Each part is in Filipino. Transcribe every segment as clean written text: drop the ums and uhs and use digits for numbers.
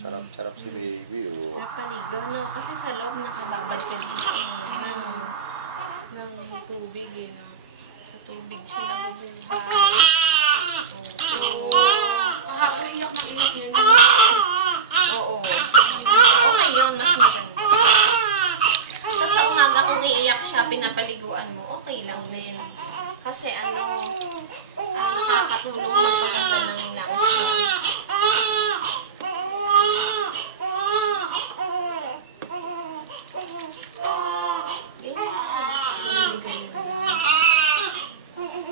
Charap-charap si baby, oh. Napaligo, no? Kasi sa loob nakababad ka ng tubig, eh, no? Sa tubig siya nabubuhay. Oo. Kahapon iyak ng iyak niya. Oo. Okay yun, mas maganda. Sa umaga kung iiyak siya, pinapaliguan mo, okay lang din. Kasi nakakatulong magpaganda ng lungs mo.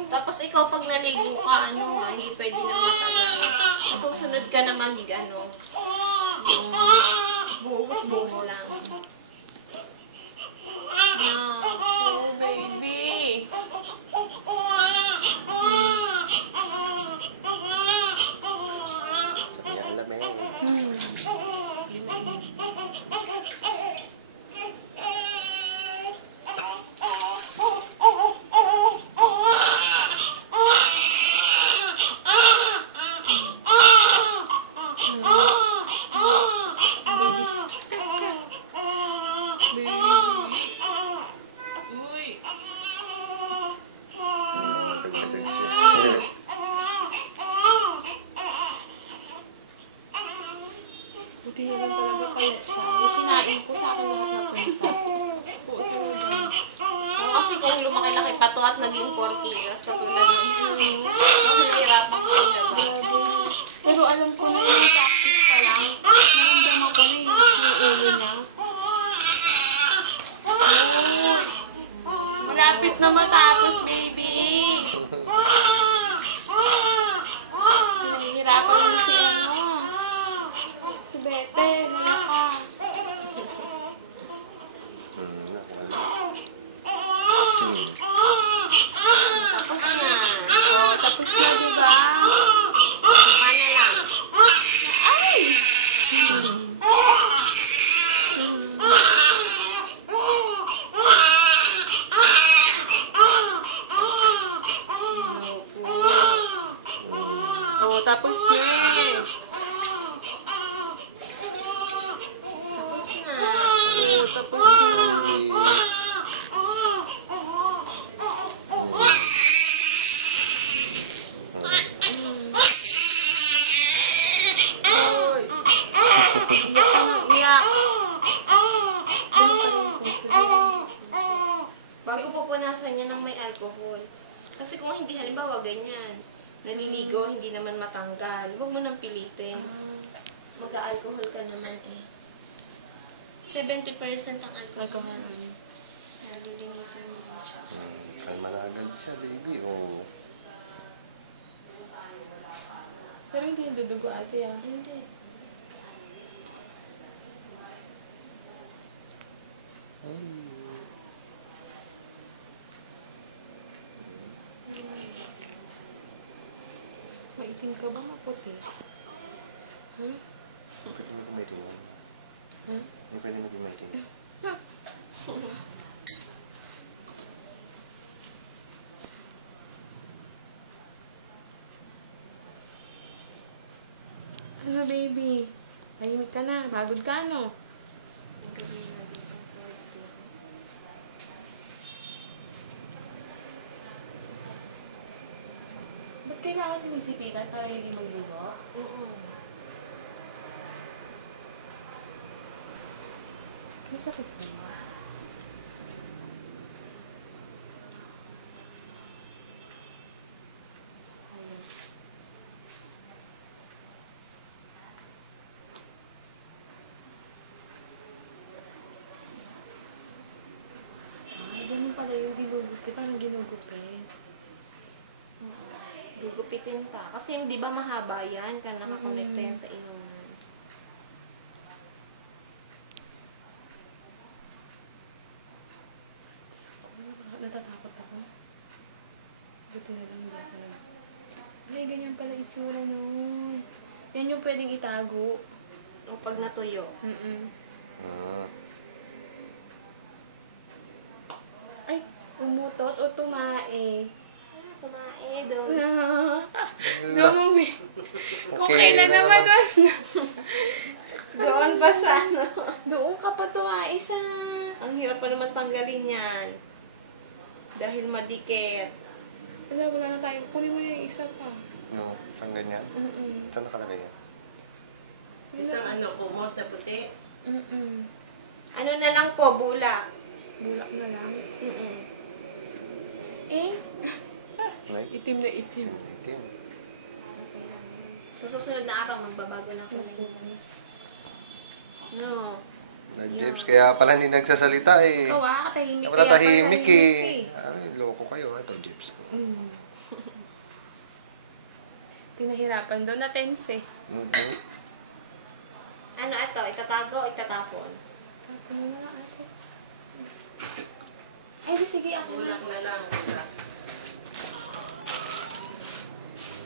Tapos ikaw pag naligo ka, hindi pwede na matagal. Susunod ka na yung buhos-buhos lang. No. Oh, baby. Yan lamig. Buti na lang talaga pala siya. Yung kinain ko sa akin lahat na punta. Kasi kung lumaki-laki pa to at naging 4 kilos, katulad ng nahihirapan ko ilaba. Pero alam ko na yung practice pa lang, naramdaman ko na yung ulo niya. Malapit na matapos, baby! Nahihirapan mo si Bete, nalaka. Tapos na. Oh, tapos na, diba? Mukha na lang. Ay! Oh, tapos na. Tapos na. Bago pupunasan niya ng may alcohol. Kasi kung hindi, halimbawa, ganyan. Naliligo, hindi naman matanggal. Huwag mo nang pilitin. Mag-alcohol ka naman eh. 70% ang alcohol. Nalilinisan mo lang siya. Kalma na agad siya, baby, oh. Pero hindi yung dudugo ate, ah. Hindi. Maitim ka ba maputi? Pwede mo kumaitin. Hindi pwede mo kumaitin. Ano, baby? Mahimik ka na. Pagod ka, no? Ba't kailangan sinisipitan para hindi magligo? Masakit ba? Ganun pala yung ginugupit. Parang ginugupit. Gugupitin pa. Kasi di ba mahaba yan? Kaya nakakonekta yan sa inuman. Natatakot ako. Buti na lang hindi ako na. Ay, ganyan pala itsura nun. Yan yung pwedeng itago. O pag natuyo. Ay, umutot o tumae. Tumae, dumi. Kung kailan naman was na. basa, no? Doon ka pa tumais Ang hirap pa naman tanggalin yan. Dahil madikit. wala na tayo. Kunin mo yung isa pa. Yung isang ganyan. Saan nakalagay yan? Isang kumot na puti. Ano na lang po, bulak. Bulak na lang. Mm-mm. Eh, Nay? itim na itim. Itim. Sa susunod na araw, magbabago na ako ng No. Na James, kaya pala hindi nagsasalita eh. Ikaw tahimik. Wala Kaya tahimik pala eh. Ay, loko kayo. Ito, James. Pinahirapan doon na tense eh. Ano ito? Itatago o itatapon? Ano na lang ate? Eh, di sige ako na. Bulak na lang.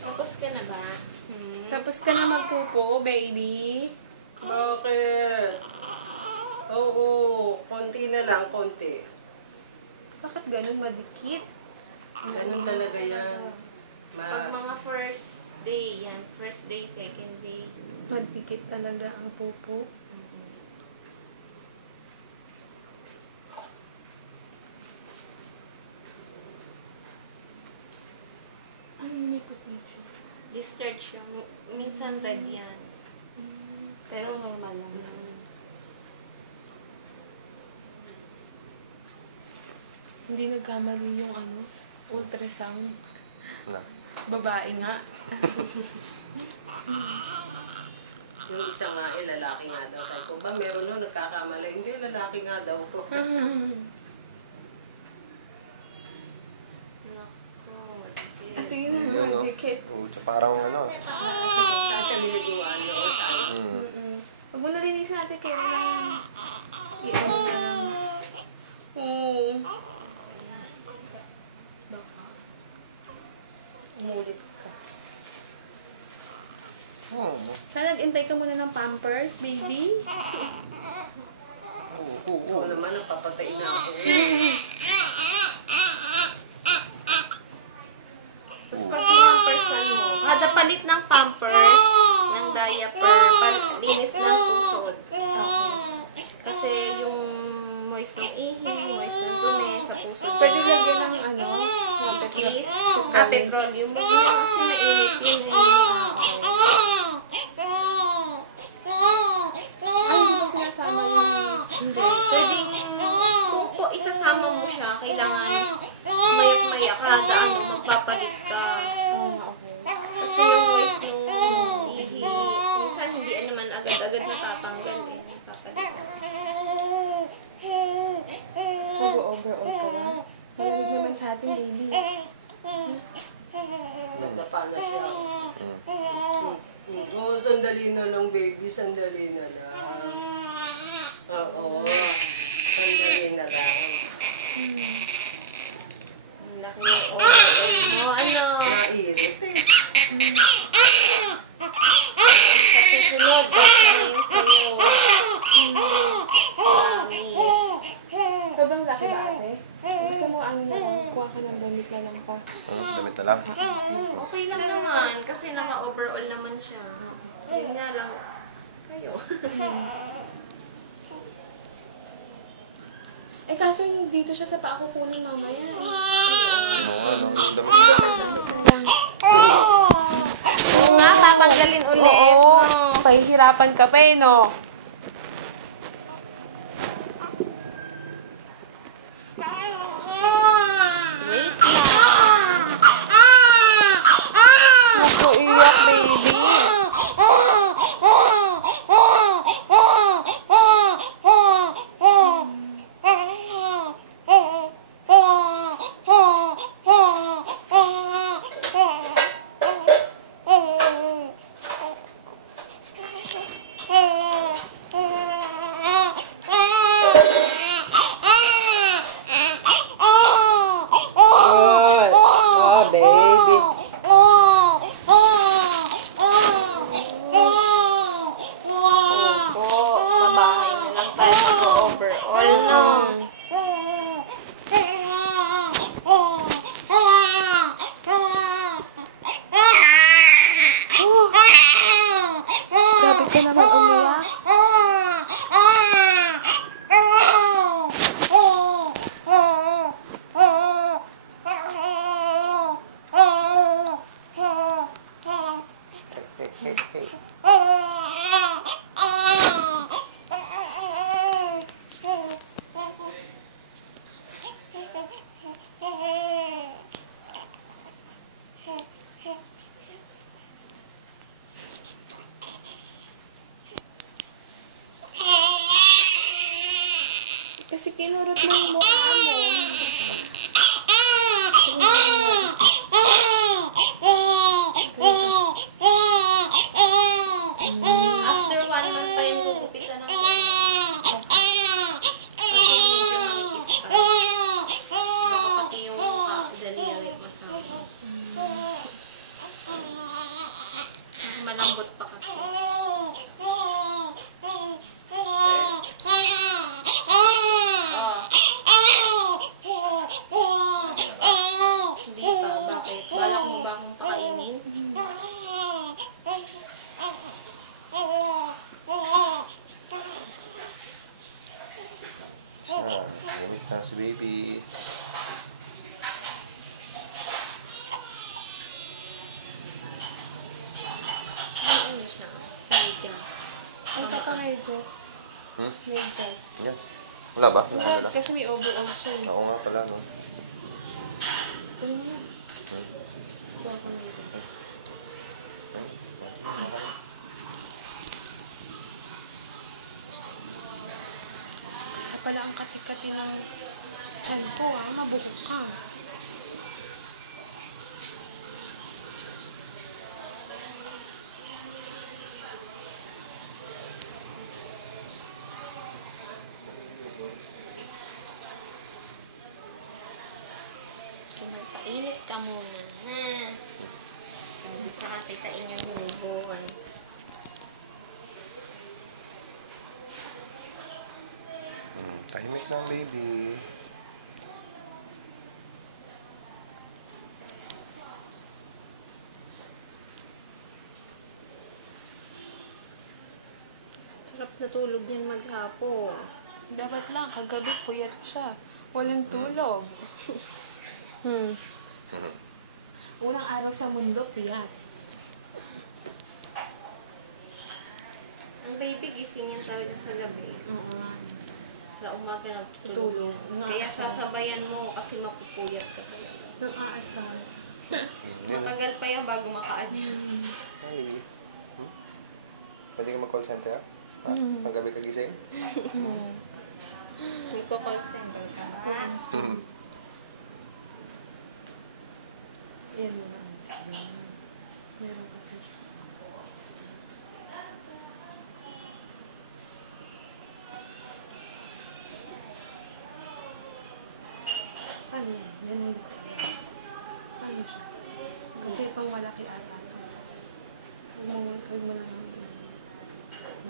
Tapos ka na ba? Tapos ka na magpupo, baby. Bakit? Oo, konti na lang, konti. Bakit ganun madikit? Ganun talaga yan. Pag mga first day, yan. First day, second day. Madikit talaga ang pupo. Ay, may puti siya. Discharge yung, minsan red yan. Pero normal lang naman. Hindi nagkamali yung ultrasound. Na. Babae nga. Yung isa nga lalaki nga daw. Sabi ko ba, meron no, nagkakamali. Hindi, lalaki nga daw ko. Nako, madikit. Ito yung Yun, no? madikit. Oo, parang ano. Kasi niliguan noon sa Huwag mo nalinisan natin kailan i-ano na lang. Oo. Baka. Umulit ka. Sana nag-intay ka muna ng Pampers, baby. Ako naman, napapatay na ako. Tapos pag pinampersan mo, kada palit ng pampers, ng diaper, linis ng pusod. Kasi yung moist ng ihi, moist ng dumi, sa pusod. Pwede lagyan ng Kiss. Petroleum. Huwag na kasi mainit yun eh. Ay, hindi ba sinasama yung... Hindi. Pwedeng, kung po isasama mo siya, kailangan mayak-mayak kada magpapalit ka. Kasi yung moist nung ihi, minsan hindi naman agad-agad natatanggal eh. Papalit ka. Over-overall ka ba? Malamig naman sa atin, baby. Nagdapa na siya. Oo, sandali na lang, baby. Sandali na lang. Oo, sandali na lang. Ang laki ng oil mo. Ano? Mainit eh. Sa susunod, okay na yun sa'yo. Promise. Sobrang laki ba, ate? Gusto mo na lang, kuha ka ng damit na lang pa. Damit na lang. Okay lang naman, kasi naka-overall naman siya. Yun nga lang, kayo. Eh, kaso dito siya sa paa kukunin mamaya eh. Damit na lang. Oo nga, tatanggalin ulit. No? Pahihirapan ka pa eh, no? Wait lang. Huwag ko iyak, baby. Oh, baby. Opo, babae na lang tayo mag-overall, no? Grabe ka naman umiyak. kinurot mo yung mukha mo. After 1 month pa yung gugupitan ako. Kasi medyo makikis pa. Baka pati yung daliri masama. Malambot pa kasi. Hindi pa. Bakit? Balak mo ba akong pakainin? Limit na si baby. Ano siya? Medyas. Ay, kaka-medyas. Hmm? Medyas. Yan. Wala ba? Wala Bakit? pala. Kasi may overall siya. Oo nga pala, no? Ano nga? Hmm? Baka medyas. Pala ang katikati ng tiyan ko, mabuhok ka. Magpainit ka muna, ha? Hindi ka kakitain yung newborn. Tahimik lang, baby. Sarap na tulog yan maghapon. Dapat lang, kagabi puyat siya. Walang tulog. Unang araw sa mundo, puyat. Ang baby gising yan talaga sa gabi. Oo. Sa umaga nagtutulog yan. Tulog. Kaya sasabayan mo kasi mapupuyat ka talaga. Nang aasar. Matagal pa yan bago maka-adjust. Hey, baby. Pwede ka mag-call center? Paggabi ka gising? Nagko-call center ka ba? Yan mo na. Meron kasi. Ano yan? Ganun ko. Ano siya? Kasi pang malaki ata. Huwag mo lang.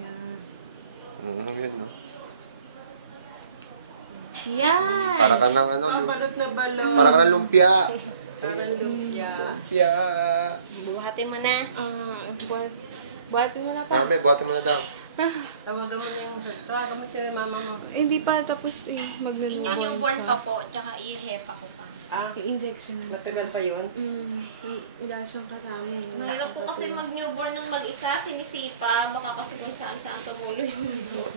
Yan. Ano yun, no? Yan! Para ka ng ano, Balot na balot. para ka ng lumpia. Parang lumpia. Lumpia. Buhatin mo na. Buhatin mo na pa. Mami, buhatin mo na daw. Tawagan mo na yung... Tawagan mo siya mama mo. Hindi pa tapos Yung magnanubon born pa pa. po, tsaka i-hepa ko pa. Yung injection. Matagal pa yun? Wala siyang kasama. Mahirap po kasi mag-newborn ng mag-isa, sinisipa. Baka kasi kung saan-saan tumulo yung dugo.